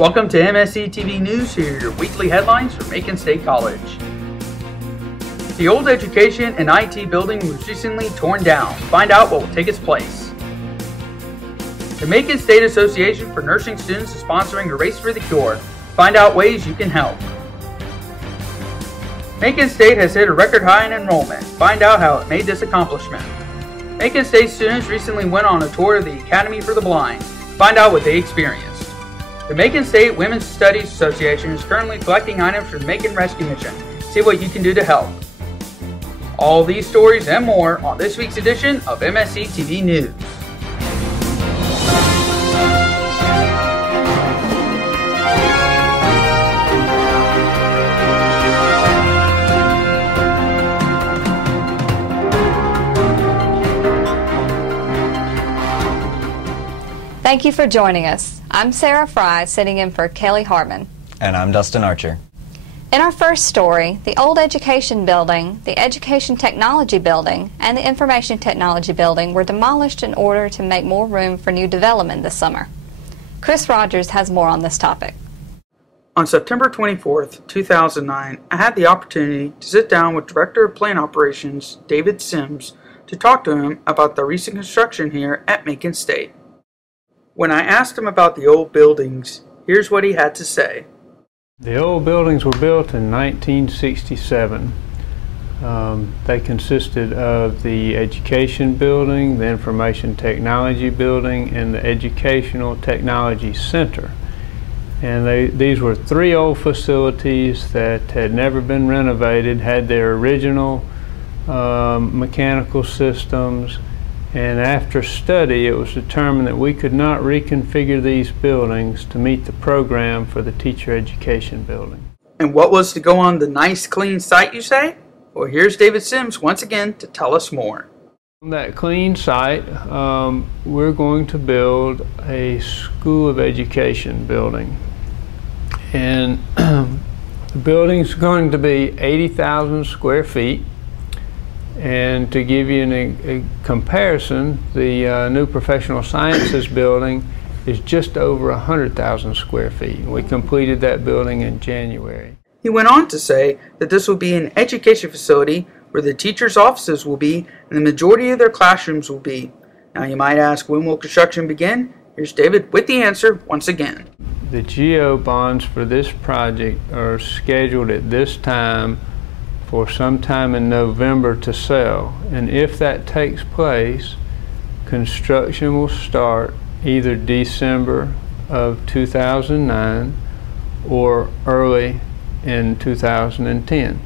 Welcome to MSC-TV News. Here are your weekly headlines from Meaghan State College. The old education and IT building was recently torn down. Find out what will take its place. The Meaghan State Association for Nursing Students is sponsoring a race for the cure. Find out ways you can help. Meaghan State has hit a record high in enrollment. Find out how it made this accomplishment. Meaghan State students recently went on a tour of the Academy for the Blind. Find out what they experienced. The Meaghan State Women's Studies Association is currently collecting items for the Meaghan Rescue Mission. See what you can do to help. All these stories and more on this week's edition of MSC-TV News. Thank you for joining us. I'm Sarah Frye, sitting in for Kelly Hartman. And I'm Dustyn Archer. In our first story, the old education building, the education technology building, and the information technology building were demolished in order to make more room for new development this summer. Chris Rogers has more on this topic. On September 24th, 2009, I had the opportunity to sit down with Director of Plant Operations, David Sims, to talk to him about the recent construction here at Meaghan State. When I asked him about the old buildings, here's what he had to say. The old buildings were built in 1967. They consisted of the education building, the information technology building, and the educational technology center. And these were three old facilities that had never been renovated, had their original mechanical systems. And after study, it was determined that we could not reconfigure these buildings to meet the program for the teacher education building. And what was to go on the nice, clean site, you say? Well, here's David Sims once again to tell us more. On that clean site, we're going to build a school of education building. And the building's going to be 80,000 square feet. And to give you a comparison, the new professional sciences building is just over 100,000 square feet. We completed that building in January. He went on to say that this will be an education facility where the teachers' offices will be and the majority of their classrooms will be. Now you might ask, when will construction begin? Here's David with the answer once again. The GO bonds for this project are scheduled at this time for sometime in November to sell, and if that takes place, construction will start either December of 2009 or early in 2010.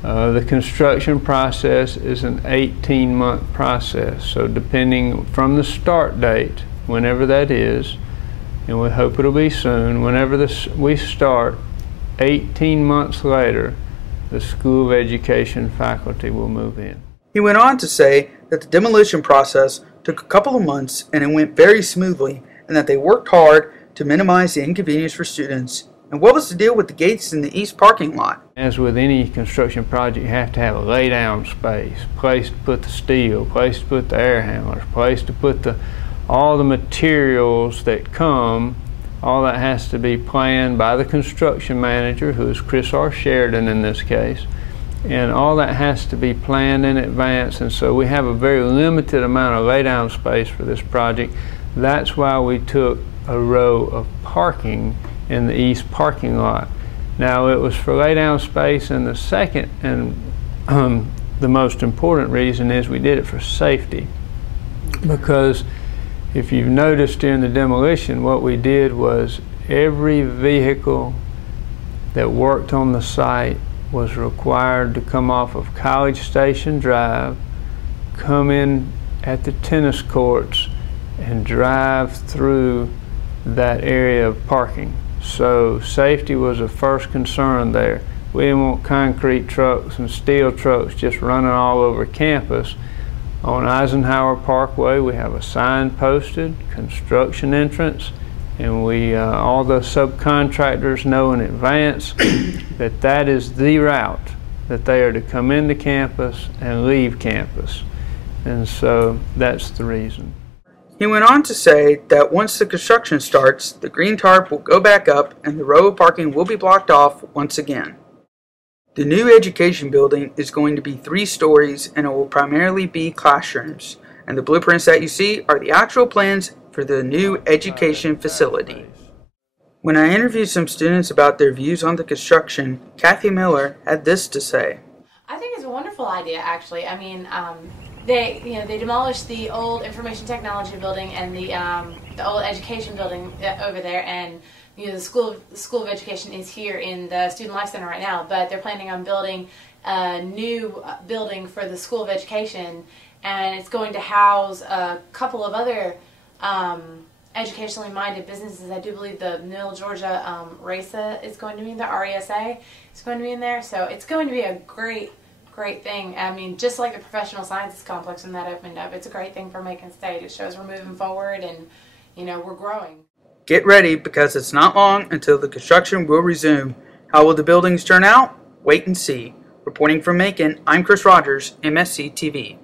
The construction process is an 18-month process, so depending from the start date, whenever that is, and we hope it'll be soon, whenever we start, 18 months later, the School of Education faculty will move in. He went on to say that the demolition process took a couple of months and it went very smoothly, and that they worked hard to minimize the inconvenience for students. And what was the deal with the gates in the east parking lot? As with any construction project, you have to have a lay-down space, place to put the steel, place to put the air handlers, place to put all the materials that come. All that has to be planned by the construction manager, who is Chris R. Sheridan in this case, and all that has to be planned in advance, and so we have a very limited amount of laydown space for this project. That's why we took a row of parking in the east parking lot. Now, it was for laydown space, and the second and the most important reason is we did it for safety, because if you've noticed during the demolition, what we did was every vehicle that worked on the site was required to come off of College Station Drive, come in at the tennis courts, and drive through that area of parking. So safety was a first concern there. We didn't want concrete trucks and steel trucks just running all over campus. On Eisenhower Parkway, we have a sign posted, construction entrance, and all the subcontractors know in advance that that is the route that they are to come into campus and leave campus. And so that's the reason. He went on to say that once the construction starts, the green tarp will go back up and the row of parking will be blocked off once again. The new education building is going to be 3 stories and it will primarily be classrooms, and the blueprints that you see are the actual plans for the new education facility. When I interviewed some students about their views on the construction, Kathy Miller had this to say. I think it's a wonderful idea, actually. I mean, they demolished the old information technology building and the old education building over there, and the School of Education is here in the Student Life Center right now, but they're planning on building a new building for the School of Education, and it's going to house a couple of other educationally minded businesses. I do believe the Middle Georgia RESA is going to be in there, RESA is going to be in there, so it's going to be a great thing. I mean, just like the Professional Sciences Complex when that opened up, it's a great thing for Macon State. It shows we're moving forward and, we're growing. Get ready because it's not long until the construction will resume. How will the buildings turn out? Wait and see. Reporting from Macon, I'm Chris Rogers, MSC-TV.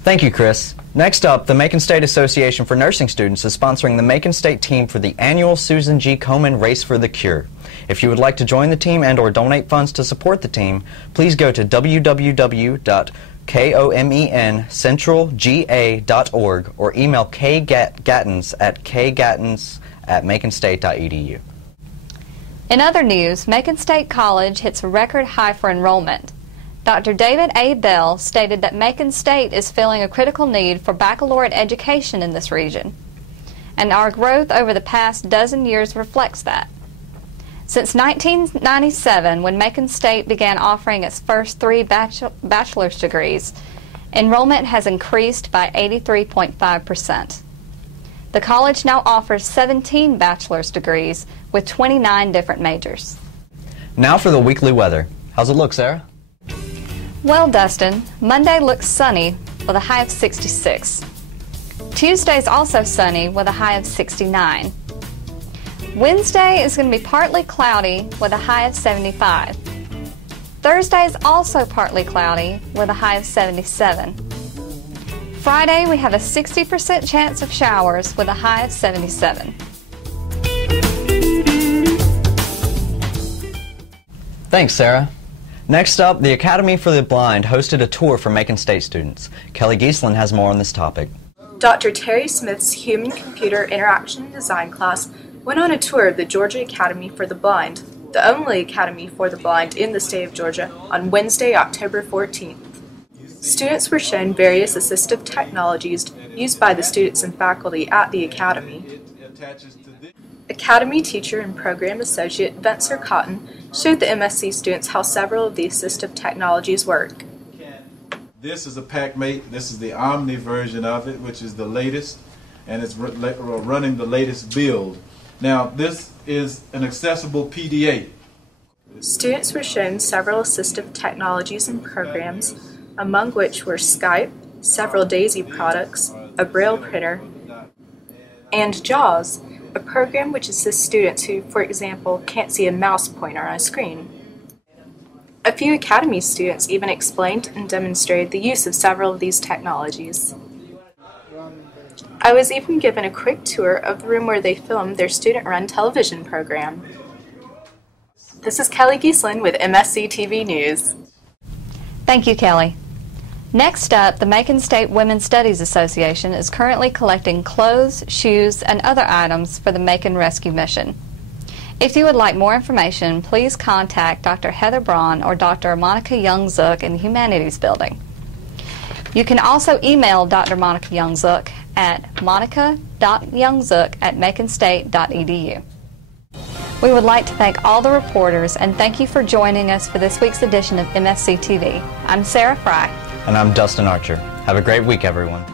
Thank you, Chris. Next up, the Macon State Association for Nursing Students is sponsoring the Macon State team for the annual Susan G. Komen Race for the Cure. If you would like to join the team and/or donate funds to support the team, please go to www.komencentralga.org or email kgattens@maconstate.edu. In other news, Macon State College hits a record high for enrollment. Dr. David A. Bell stated that Macon State is filling a critical need for baccalaureate education in this region, and our growth over the past dozen years reflects that. Since 1997, when Macon State began offering its first 3 bachelor's degrees, enrollment has increased by 83.5%. The college now offers 17 bachelor's degrees with 29 different majors. Now for the weekly weather. How's it look, Sarah? Well, Dustyn, Monday looks sunny with a high of 66. Tuesday's also sunny with a high of 69. Wednesday is going to be partly cloudy with a high of 75. Thursday is also partly cloudy with a high of 77. Friday we have a 60% chance of showers with a high of 77. Thanks, Sarah. Next up, the Academy for the Blind hosted a tour for Macon State students. Kelly Giesland has more on this topic. Dr. Terry Smith's Human-Computer Interaction and Design class went on a tour of the Georgia Academy for the Blind, the only academy for the blind in the state of Georgia, on Wednesday, October 14th. Students were shown various assistive technologies used by the students and faculty at the academy. Academy teacher and program associate Vencer showed the MSC students how several of the assistive technologies work. This is a PackMate. This is the Omni version of it, which is the latest, and it's running the latest build. Now, this is an accessible PDA. Students were shown several assistive technologies and programs, among which were Skype, several DAISY products, a Braille printer, and JAWS, a program which assists students who, for example, can't see a mouse pointer on a screen. A few Academy students even explained and demonstrated the use of several of these technologies. I was even given a quick tour of the room where they filmed their student-run television program. This is Kelly Giesland with MSC-TV News. Thank you, Kelly. Next up, the Macon State Women's Studies Association is currently collecting clothes, shoes, and other items for the Macon Rescue Mission. If you would like more information, please contact Dr. Heather Braun or Dr. Monica Young-Zook in the Humanities Building. You can also email Dr. Monica Young-Zook at monica.youngzook@maconstate.edu. We would like to thank all the reporters and thank you for joining us for this week's edition of MSC TV. I'm Sarah Frye. And I'm Dustyn Archer. Have a great week, everyone.